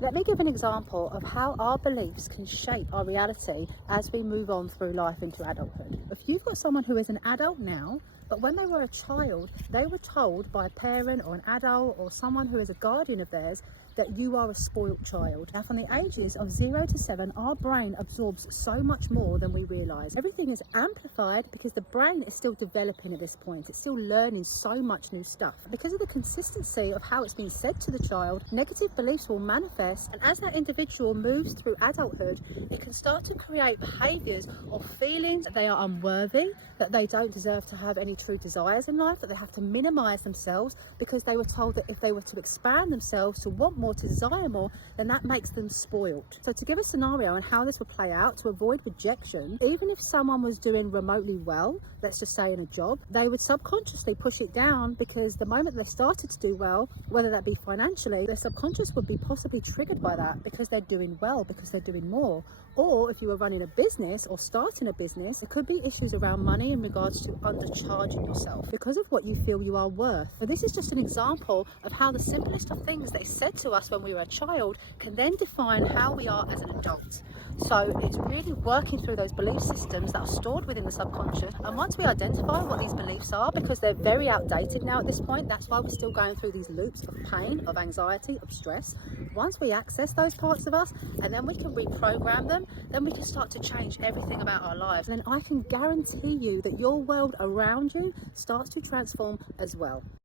Let me give an example of how our beliefs can shape our reality as we move on through life into adulthood. If you've got someone who is an adult now, but when they were a child, they were told by a parent or an adult or someone who is a guardian of theirs that you are a spoilt child. Now, from the ages of 0 to 7, our brain absorbs so much more than we realise. Everything is amplified because the brain is still developing at this point. It's still learning so much new stuff. Because of the consistency of how it's being said to the child, negative beliefs will manifest, and as that individual moves through adulthood, it can start to create behaviours or feelings that they are unworthy, that they don't deserve to have any true desires in life, that they have to minimise themselves because they were told that if they were to expand themselves, to want more, to desire more, then that makes them spoilt. So to give a scenario on how this would play out to avoid rejection, even if someone was doing remotely well, let's just say in a job, they would subconsciously push it down because the moment they started to do well, whether that be financially, their subconscious would be possibly triggered by that because they're doing well, because they're doing more. Or if you were running a business or starting a business, there could be issues around money in regards to undercharging yourself because of what you feel you are worth. So this is just an example of how the simplest of things they said to us when we were a child can then define how we are as an adult. So it's really working through those belief systems that are stored within the subconscious. And once we identify what these beliefs are, because they're very outdated now at this point, that's why we're still going through these loops of pain, of anxiety, of stress. Once we access those parts of us and then we can reprogram them, then we can start to change everything about our lives. And then I can guarantee you that your world around you starts to transform as well.